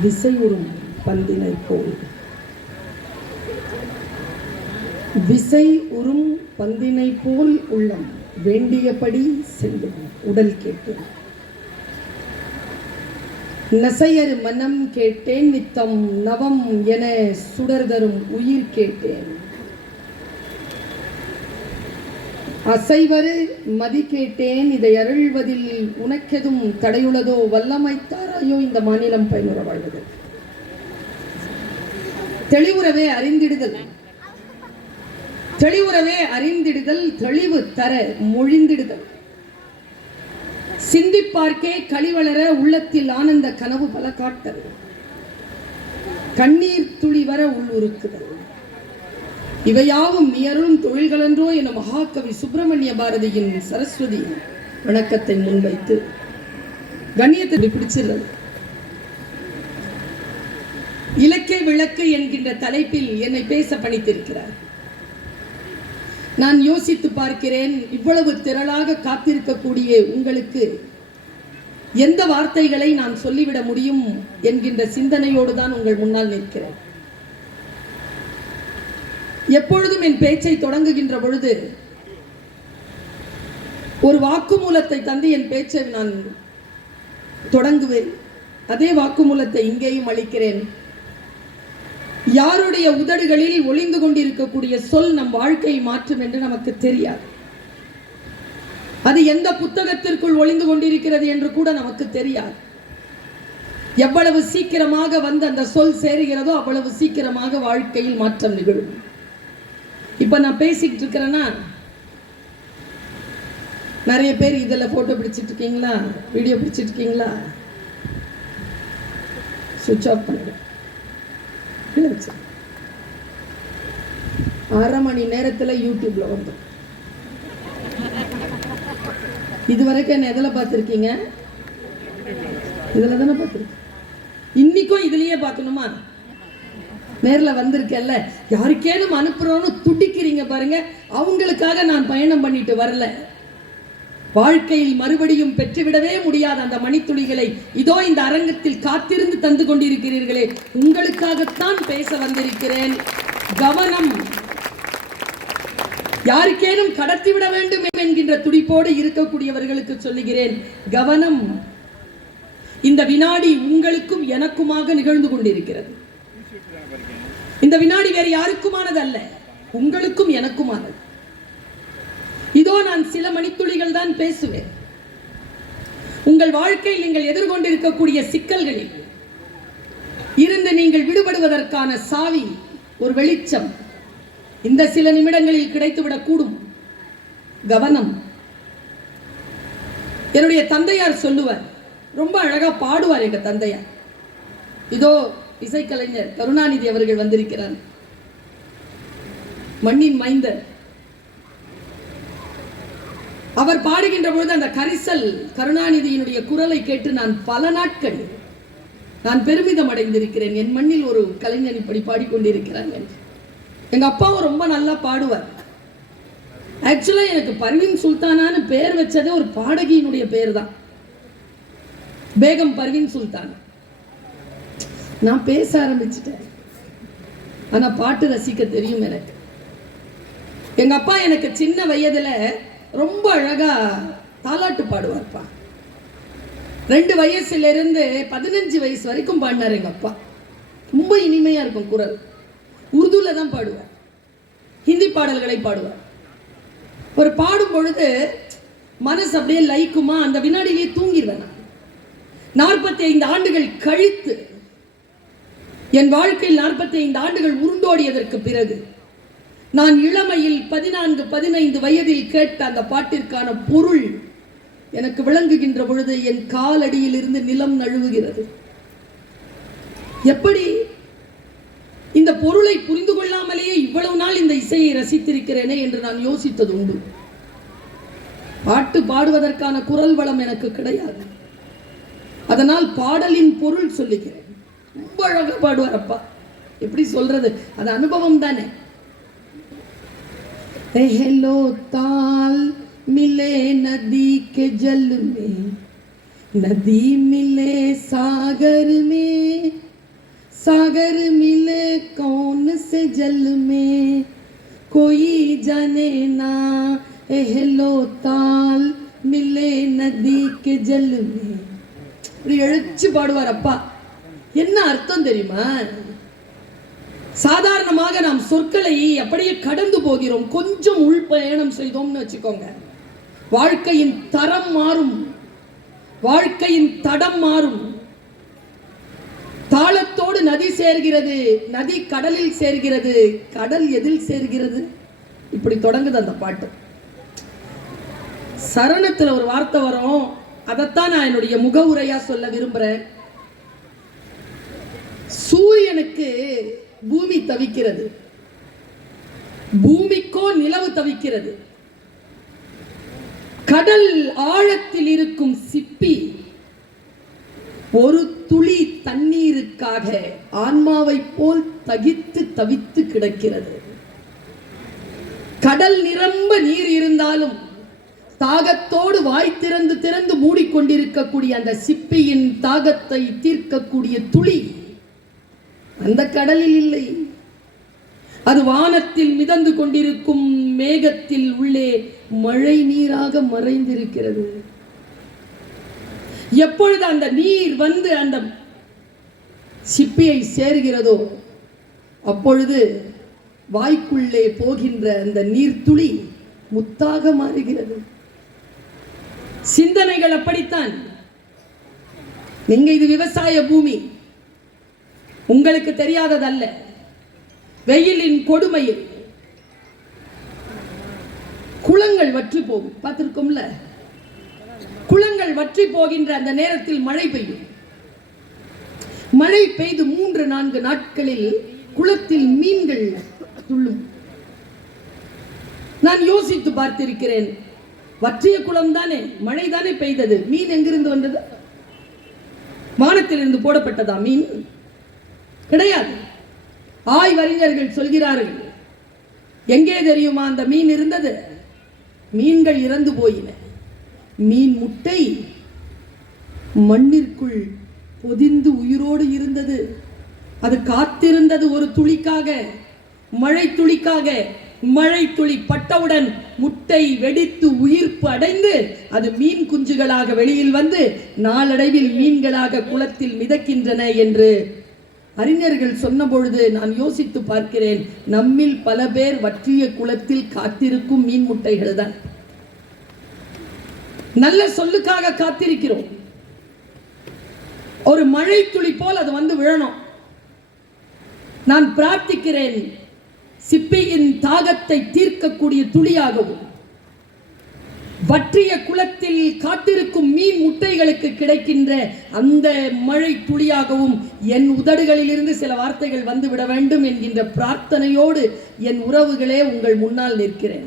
விசையுறும் பந்தினை போல். விசை உறும் பந்தினை போல் உள்ளம் வேண்டியபடி செல்லும் உடல் கேட்டேன் நசையர் மனம் கேட்டேன் நித்தம் நவம் என சுடர்தரும் உயிர் கேட்டேன். அசைவரு மதி கேட்டேன் இதை அருள்வதில் உனக்கெதும் தடையுள்ளதோ வல்லமைத்தாராயோ இந்த மாநிலம் பயனுற வாழ்வது. தெளிவுறவே அறிந்திடுதல். தெளிவுறவே அறிந்திடுதல் தெளிவு தர மொழிந்திடுதல். சிந்திப்பார்க்கே கழிவளர உள்ளத்தில் ஆனந்த கனவு பல காட்டல். கண்ணீர் துளி வர உள்ளுருக்குதல் இவையாவும் மியரும் தொழில்களன்றோ என மகாகவி சுப்பிரமணிய பாரதியின் சரஸ்வதி வணக்கத்தை முன்வைத்து கண்ணியத்தை பிடிச்சிருந்தது பிடிச்சிடுறது. இலக்கிய விளக்கு என்கின்ற தலைப்பில் என்னை பேச பணித்திருக்கிறார். நான் யோசித்து பார்க்கிறேன் இவ்வளவு திரளாக காத்திருக்கக்கூடிய உங்களுக்கு எந்த வார்த்தைகளை நான் சொல்லிவிட முடியும் என்கின்ற சிந்தனையோடு தான் உங்கள் முன்னால் நிற்கிறேன். எப்பொழுதும் என் பேச்சை தொடங்குகின்ற பொழுது ஒரு வாக்குமூலத்தை தந்து என் பேச்சை நான் தொடங்குவேன். அதே வாக்குமூலத்தை இங்கேயும் அளிக்கிறேன். யாருடைய உதடுகளில் ஒளிந்து கொண்டிருக்கக்கூடிய சொல் நம் வாழ்க்கையை மாற்றும் என்று நமக்கு தெரியாது. அது எந்த புத்தகத்திற்குள் ஒளிந்து கொண்டிருக்கிறது என்று கூட நமக்கு தெரியாது. எவ்வளவு சீக்கிரமாக வந்து அந்த சொல் சேருகிறதோ அவ்வளவு சீக்கிரமாக வாழ்க்கையில் மாற்றம் நிகழும். இப்ப நான் பேசிக்கிட்டு இருக்கிறேன்னா நிறைய பேர் இதில் போட்டோ பிடிச்சிட்டு இருக்கீங்களா? வீடியோ பிடிச்சிட்டு இருக்கீங்களா? சுவிட்ச் ஆஃப் பண்ணிடு. அரை மணி நேரத்தில் யூடியூப்ல வந்து இது வரைக்கும் என்ன எதில் பார்த்துருக்கீங்க? இதில் தானே பார்த்துருக்கீங்க இன்னைக்கும் இதுலயே பார்க்கணுமா? நேரில் வந்திருக்கேன்ல. யாருக்கேனும் அனுப்புகிறோன்னு துடிக்கிறீங்க பாருங்க. அவங்களுக்காக நான் பயணம் பண்ணிட்டு வரல. வாழ்க்கையில் மறுபடியும் பெற்றுவிடவே முடியாத அந்த மணித்துளிகளை இதோ இந்த அரங்கத்தில் காத்திருந்து தந்து கொண்டிருக்கிறீர்களே. உங்களுக்காகத்தான் பேச வந்திருக்கிறேன். கவனம். யாருக்கேனும் கடத்திவிட வேண்டும் என்கின்ற துடிப்போடு இருக்கக்கூடியவர்களுக்கு சொல்லுகிறேன். கவனம். இந்த வினாடி உங்களுக்கும் எனக்குமாக நிகழ்ந்து கொண்டிருக்கிறது. இந்த வினாடி வேறு யாருக்குமானது அல்ல உங்களுக்கும் எனக்குமானது. இதோ நான் சில மணித்துளிகள் தான் பேசுவேன். உங்கள் வாழ்க்கையில் நீங்கள் எதிர்கொண்டிருக்கக்கூடிய சிக்கல்களில் இருந்து நீங்கள் விடுபடுவதற்கான சாவி ஒரு வெளிச்சம். இந்த சில நிமிடங்களில் கிடைத்துவிடக்கூடும் கவனம். என்னுடைய தந்தையார் சொல்லுவார் ரொம்ப அழகா பாடுவார் எங்க தந்தையார். இதோ இசைக்கலைஞர் கருணாநிதி அவர்கள் வந்திருக்கிறார். மண்ணின் மைந்தர். அவர் பாடுகின்ற பொழுது அந்த கரிசல் கருணாநிதியினுடைய குரலை கேட்டு நான் பல நாட்கள் நான் பெருமிதம் அடைந்திருக்கிறேன். என் மண்ணில் ஒரு கலைஞன் இப்படி பாடிக்கொண்டிருக்கிறாங்க எங்க அப்பாவும் ரொம்ப நல்லா பாடுவார். ஆக்சுவலா எனக்கு பர்வீன் சுல்தானான்னு பேர் வச்சதே ஒரு பாடகியினுடைய பேர் தான் பேகம் பர்வீன் சுல்தான். நான் பேச ஆரம்பிச்சிட்டேன். ஆனால் பாட்டு ரசிக்க தெரியும் எனக்கு. எங்கள் அப்பா எனக்கு சின்ன வயதில் ரொம்ப அழகாக தாலாட்டு பாடுவார்ப்பா. ரெண்டு வயசுலேருந்து பதினஞ்சு வயசு வரைக்கும் பாடினார் எங்கள் அப்பா. ரொம்ப இனிமையாக இருக்கும் குரல். உருதுல தான் பாடுவார். ஹிந்தி பாடல்களை பாடுவார். ஒரு பாடும் பொழுது மனசு அப்படியே லைக்குமா அந்த வினாடியிலே தூங்கிடுவேன் நான். நாற்பத்தி ஐந்து ஆண்டுகள் கழித்து என் வாழ்க்கையில் நாற்பத்தி ஐந்து ஆண்டுகள் உருண்டோடியதற்கு பிறகு நான் இளமையில் பதினான்கு பதினைந்து வயதில் கேட்ட அந்த பாட்டிற்கான பொருள் எனக்கு விளங்குகின்ற பொழுது என் காலடியில் இருந்து நிலம் நழுவுகிறது. எப்படி இந்த பொருளை புரிந்து கொள்ளாமலேயே இவ்வளவு நாள் இந்த இசையை ரசித்திருக்கிறேனே என்று நான் யோசித்தது உண்டு. பாட்டு பாடுவதற்கான குரல் வளம் எனக்கு கிடையாது. அதனால் பாடலின் பொருள் சொல்லுகிறேன். ரொம்ப அழகா பாடுவார் அப்பா எப்படி சொல்றது அது அனுபவம் தானே पहलो ताल मिले नदी के जल में नदी मिले सागर में सागर मिले कौन से जल में कोई जाने ना एहलो ताल मिले नदी के जल में இப்படி எழுச்சு பாடுவார் அப்பா என்ன அர்த்தம் தெரியுமா? சாதாரணமாக நாம் சொற்களை அப்படியே கடந்து போகிறோம். கொஞ்சம் உள் பயணம் செய்தோம்னு வச்சுக்கோங்க. வாழ்க்கையின் தரம் மாறும். வாழ்க்கையின் தடம் மாறும். தாளத்தோடு நதி சேர்கிறது நதி கடலில் சேர்கிறது. கடல் எதில் சேர்கிறது? இப்படி தொடங்குது அந்த பாட்டு. சரணத்துல ஒரு வார்த்தை வரும். அதைத்தான் நான் என்னுடைய முக உரையாக சொல்ல விரும்புறேன். சூரியனுக்கு பூமி தவிக்கிறது. பூமிக்கோ நிலவு தவிக்கிறது. கடல் ஆழத்தில் இருக்கும் சிப்பி ஒரு துளி தண்ணீருக்காக ஆன்மாவை போல் தகித்து தவித்து கிடக்கிறது. கடல் நிரம்ப நீர் இருந்தாலும் தாகத்தோடு வாய் திறந்து திறந்து மூடிக்கொண்டிருக்கக்கூடிய அந்த சிப்பியின் தாகத்தை தீர்க்கக்கூடிய துளி அந்த கடலில் இல்லை. அது வானத்தில் மிதந்து கொண்டிருக்கும் மேகத்தில் உள்ளே மழை நீராக மறைந்திருக்கிறது. எப்பொழுது அந்த நீர் வந்து அந்த சிப்பியை சேர்கிறதோ அப்பொழுது வாய்க்குள்ளே போகின்ற அந்த நீர்த்துளி முத்தாக மாறுகிறது. சிந்தனைகள் அப்படித்தான். நீங்க இது விவசாய பூமி. உங்களுக்கு தெரியாததல்ல. வெயிலின் கொடுமையில் குளங்கள் வற்றி போகும். பார்த்துருக்கோம்ல? குளங்கள் வற்றி போகின்ற அந்த நேரத்தில் மழை பெய்யும். மழை பெய்து மூன்று நான்கு நாட்களில் குளத்தில் மீன்கள் துள்ளும். நான் யோசித்து பார்த்திருக்கிறேன். வற்றிய குளம் தானே மழை தானே பெய்தது. மீன் எங்கிருந்து வந்தது? வானத்திலிருந்து போடப்பட்டதா மீன்? கிடையாது. ஆய்வறிஞர்கள் சொல்கிறார்கள் எங்கே தெரியுமா அந்த மீன் இருந்தது? மீன்கள் இறந்து போயின. மீன் முட்டை மண்ணிற்குள் பொதிந்து உயிரோடு இருந்தது. அது காத்திருந்தது ஒரு துளிக்காக மழை துளிக்காக. மழை துளி பட்டவுடன் முட்டை வெடித்து உயிர்ப்பு அடைந்து அது மீன் குஞ்சுகளாக வெளியில் வந்து நாளடைவில் மீன்களாக குளத்தில் மிதக்கின்றன என்று அறிஞர்கள் சொன்ன பொழுது நான் யோசித்து பார்க்கிறேன் நம்மில் பல பேர் வற்றிய குளத்தில் காத்திருக்கும் மீன் முட்டைகள் தான். நல்ல சொல்லுக்காக காத்திருக்கிறோம். ஒரு மழை துளி போல் அது வந்து விழணும். நான் பிரார்த்திக்கிறேன் சிப்பியின் தாகத்தை தீர்க்கக்கூடிய துளியாகவும் வற்றிய குளத்தில் காத்திருக்கும் மீன் முட்டைகளுக்கு கிடைக்கின்ற அந்த மழை துளியாகவும் என் உதடுகளில் இருந்து சில வார்த்தைகள் வந்துவிட வேண்டும் என்கின்ற பிரார்த்தனையோடு என் உறவுகளே உங்கள் முன்னால் நிற்கிறேன்.